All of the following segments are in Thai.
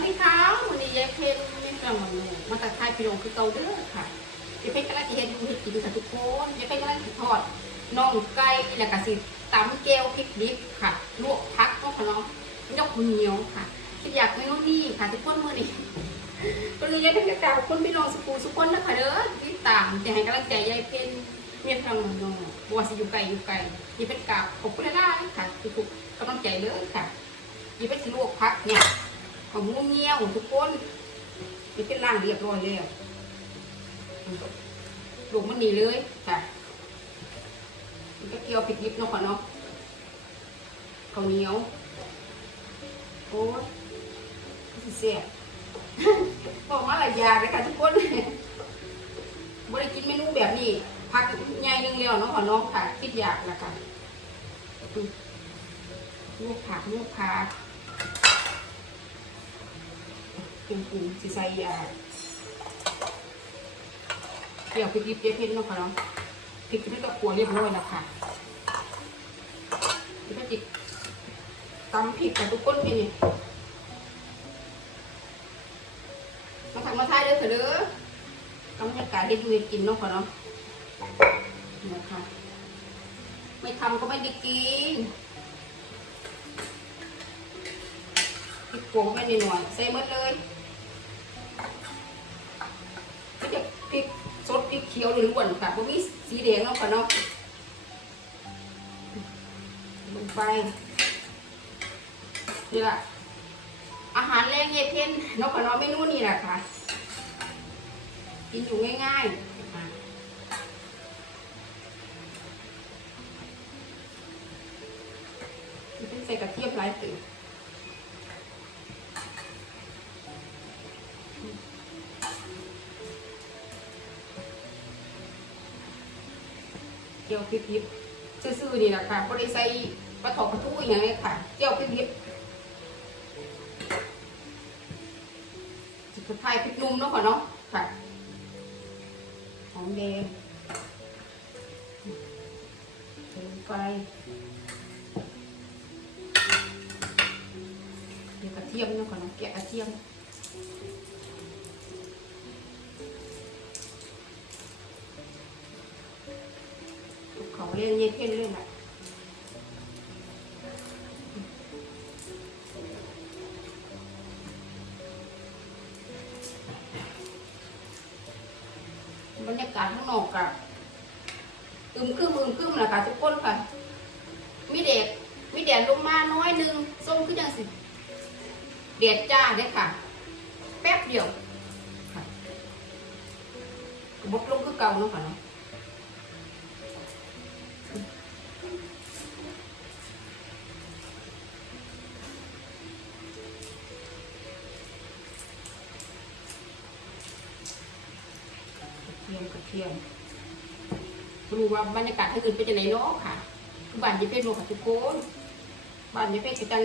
วัสดีค่ะวันนี้ยายเพนไม่กลังวันนี้มาตัดทายพี่น้องคือเก่าเด้อค่ะยายเพนกำลังจะเห็นดูเห็ดกินค่ะทุกคนยายเพนกำลังจะทอดน่องไก่แล้วก็สิตำแก้วพริกดิบค่ะ ลวกพักก็ขนมยกเหนียวค่ะคิดอยากเมนูนี้ค่ะทุกคนมื้อนี้วันนี้ยายเพนจะกล่าวคุณพี่น้องสุกูสุกคนนะคะเด้อที่ตามจะให้กำลังใจยายเพนเมียทางมันน้องบัวสิอยู่ไกลอยู่ไกลยายเพนกล่าวขอบคุณหลายๆค่ะทุกๆกำลังใจเลยค่ะยายเพนสิลวกพักเนี่ย ของงูเงี้ยวทุกคนนี่เป็นล่างเรียบร้อยแล้วลงมันหนีเลยค่ะมันก็เกี่ยวพริกยิบเนาะค่ะเนาะข้าวเหนียวโอ้ยสิเสียบอกมาหลายอย่างเลยค่ะทุกคนบ่ได้กินเมนูแบบนี้พักใหญ่หนึงแล้วเนาะค่ะเนาะค่ะคิดอยากละค่ะลวกผักลวกผัก ปรุงปรุงสิใส่ยาเกี่ยวพริกดิบเจ๊เพ็ญเนาะค่ะเนาะพริกที่ตะกัวเรียบร้อยแล้วค่ะแล้วก็จิกตำพริกกับทุกคนพี่นี่มาทำมาทายเด้อเถอะเด้อบรรยากาศเฮ็ดอยู่เฮ็ดกินเนาะค่ะเนาะนะคะไม่ทำก็ไม่ได้กินพริกโป่งไปหน่อยใส่หมดเลย ขียวล้วนๆค่ะพวกนี้สีแดงเนาะค่ะเนาะลงไปนี่ละอาหารแรงเย็นเพนเนาะค่ะเนาะเมนูนี่แหละค่ะ กินอยู่ง่ายๆอะเป็นใส่กระเทียมหลายตื่น พริกดิบซื่อๆนี่แหละค่ะบริใส่ปลาถอกปลาทูอย่างนี้ค่ะเจียวพริกดิบสุดท้ายพริกนุ่มเนาะค่ะเนาะค่ะหอมแดงใส่ลงไปเดี๋ยวกระเทียมเนาะค่ะเนาะแกะกระเทียม เขาเรียนเย็นเพ่อนเลยล่ะบรรยากาศข้างนอกอะอึมครึมอึมครึมแหละค่ะทุกคนค่ะ มีแดดมีแดดลงมาน้อยนึงส้มขึ้นยังสิแดดจ้าเนี่ยค่ะ แป๊บเดียวค่ะบดลงคือเก่าเนาะค่ะเนาะ ว่าบรรยากาศที่อื่นเป็นยังไงเนาะค่ะบ้านจะเป็นโมค่ะทุกคนบ้านจะเป็นกิจัง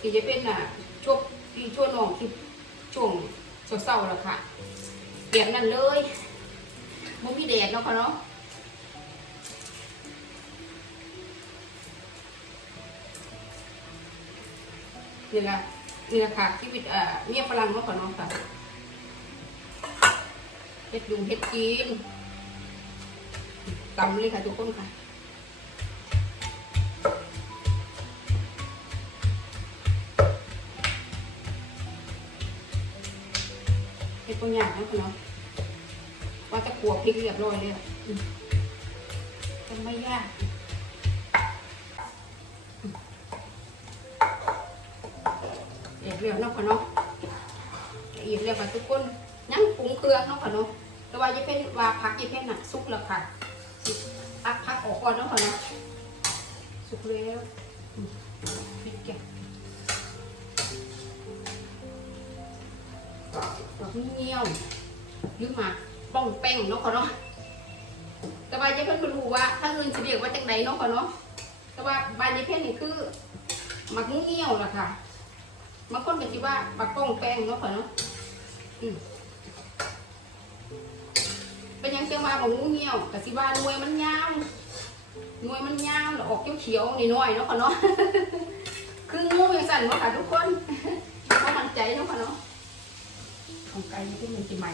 ที่จะเป็นอะช่วงที่ช่วงน้องที่ช่วงเศร้าๆแล้วค่ะเปียกนั่นเลยมันมีแดดเนาะค่ะเนาะนี่ละนี่ละค่ะชีวิตเอ่อเมียฝรั่งเนาะค่ะเนาะค่ะเฮ็ดยุงเฮ็ดกิน ตำเลยค่ะทุกคนค่ะเฮ็ดตัวอย่างนะคุณเนาะว่าจะขัวพริกเรียบร้อยเลยอะจะไม่ยากเรียบเรียบเนาะค่ะเนาะละเอียดเรียบค่ะทุกคนยังปรุงเครื่องเนาะค่ะเนาะแต่ว่าจะเป็นว่าพักจะเป็นหนักสุกแล้วค่ะ สิตักพักออกก่อนเนาะค่ะนะสุกแล้วพริกแกงดอกเงี้ยวหรือหมาป้องแป้งเนาะค่ะเนาะแต่ว่าจะเพิ่นบ่รู้ว่าถ้าอื่นสิเรียกว่าจังไดเนาะค่ะเนาะแต่ว่าบานยายเพ่นนี่คือหมักเงี้ยวล่ะค่ะบางคนก็สิว่าหมักป้องแป้งเนาะค่ะเนาะอืม เป็นยังเสียงว่าของงูเงี้ยวแต่สิว่าหน่วยมันยาวหน่วยมันยาวแล้วออกเขียวๆนิดหน่อยเนาะค่ะเนาะคืองูยังสั่นเนาะค่ะทุกคนก็มั่นใจเนาะค่ะเนาะของไก่นี่ที่มันจะใหม่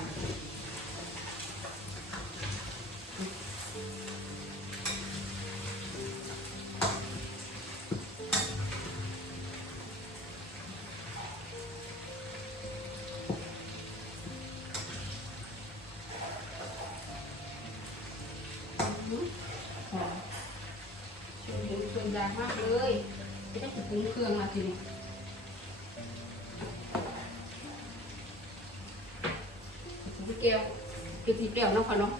หอมชวนถึงชวนยากมากเลยไม่ต้องถึงเครื่องมาทีนี้พี่เกลคือสีเปรี้ยวเนาะค่ะเนาะ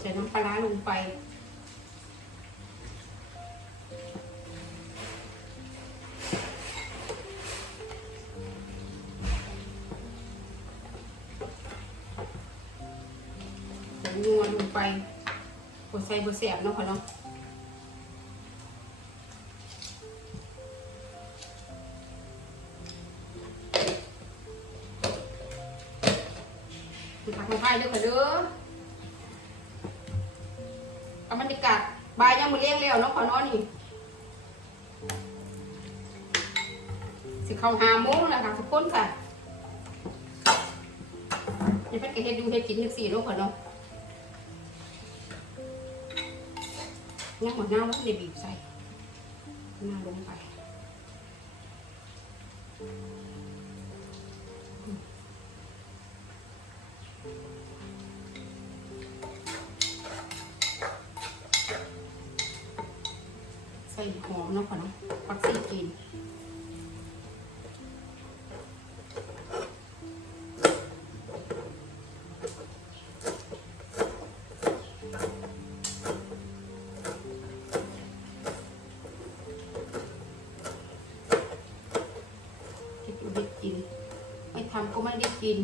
ใส่น้ำปลาลงไป ส่บดเสียบเนาะค่ะเนาะผักลงไปเด้อค่ะเด้อกับบรรยากาศบายยังมาเลี้ยงแล้วเนาะค่ะเนาะนี่สิเข้าหาโมงแล้วค่ะทุกคนค่ะนี่เป็นกเฮ็ดดูเฮ็ดกินจังซี่เนาะค่ะเนาะ งั้นหัวหน้าว่าจะบีบใส่หน้าลงไป กิน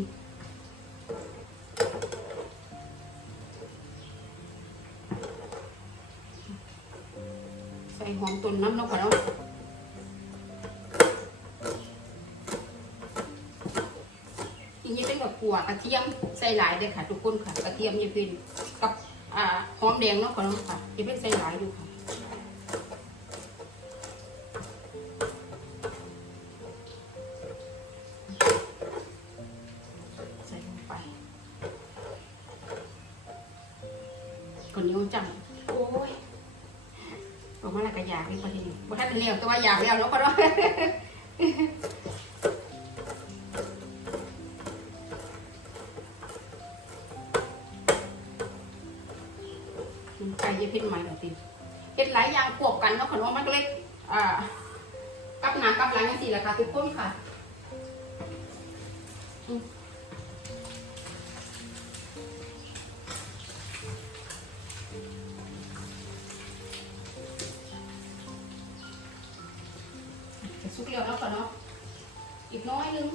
ใส่หอมต้นน้ำเนาะค่ะเนาะทีนี้เป็นกับขัวกระเทียมใส่หลายเลยค่ะ ทุกคนค่ะ กระเทียมจะเป็นกับอ่าหอมแดงเนาะค่ะเนาะค่ะจะเป็นใส่หลายดูค่ะ คนนี้จังโอ้ยบอกว่าอะไรก็อยากนี่ประเทศนี้บ่ทันได้เลี้ยวแต่ว่าอยากแล้วเนาะก็เนาะไก่จะเพ็ดใหม่ดอกติเพ็ดหลายอย่างควบกันเนาะขนมมันก็เลยอ่ากับหนากับหลังจังซี่แหละค่ะทุกคนค่ะ สุกแล้วแล้วก่อนเนาะอีกน้อยนึง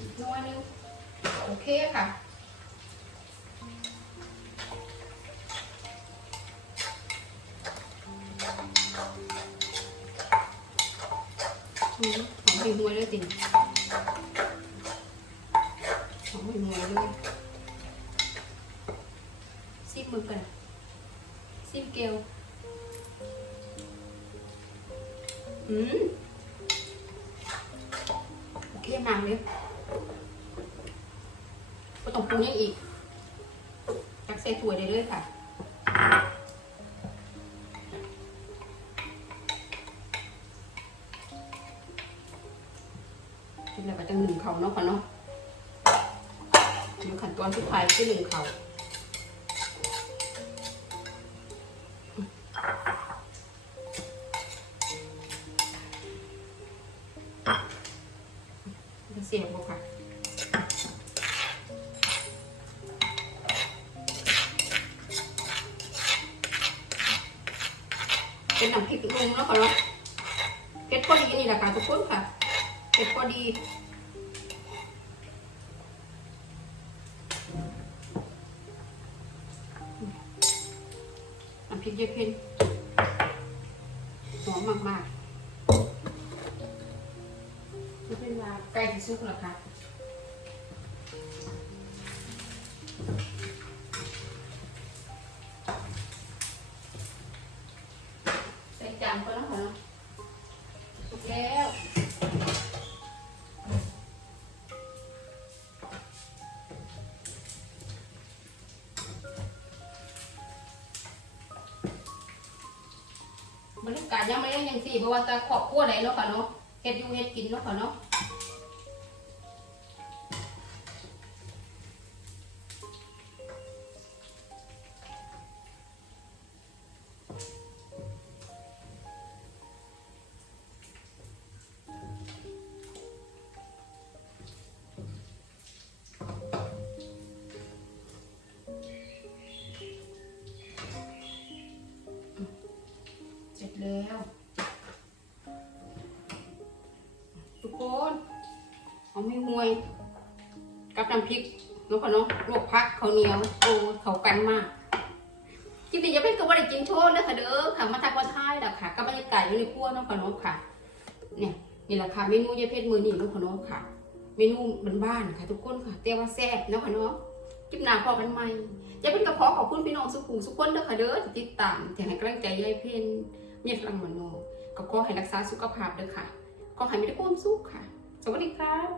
อีกน้อยนึงโอเคค่ะหอมไปหัวเลยติหอมไปหัวเลยซิมมือกัน ซิมเกลอืมโอเคมากเลยก็ต้องปรุงยังอีกตักใส่ถ้วได้เลยค่ะทีแล้วก็จะหนึ่งเขาเนาะค่ะเนาะมีขั้นตอนสุดท้ายคือหนึ่งเขา เป็นน้ำพริกลงแล้วก็เนาะเก็ดพอดีนี่แหละค่ะทุกคนค่ะเก็ดพอดีน้ำพริกเยอะเพ็นหอมมากๆจะเป็นว่าไกล้ที่สุกแล้วค่ะ บรรยากาศยังไม่ได้ยังสี่เพราะว่าจะขอบครัวไหนเนาะค่ะเนาะเฮ็ดอยู่เฮ็ดกินเนาะค่ะเนาะ วยกับน้ำพริกน้องขน้องลวกพักเขาวเหนียวโอ้เขากันมากจริงๆจะเป็นกับว่าได้กินโชว์นะค่ะเด้อค่ะมาทางวันท้ายแล้วค่ะกับบรรยากาศอยู่ในครัวน้องขน้องค่ะ เนี่ยนี่แหละค่ะเมนูยายเพชรมือนี่น้องขน้องค่ะ เมนูบ้านๆค่ะ ทุกคนค่ะแต่ว่าแซ่บน้องขน้องคลิปหนาพอกันใหม่จะเป็นกระเพาะขอบคุณพี่น้องสุขุมสุขคนเด้อค่ะเด้อติดตามที่ให้กำลังใจยายเพชรเมียฝรั่งมโนก็ขอให้รักษาสุขภาพเด้อค่ะขอให้มีแต่ความสุขค่ะ สวัสดีครับ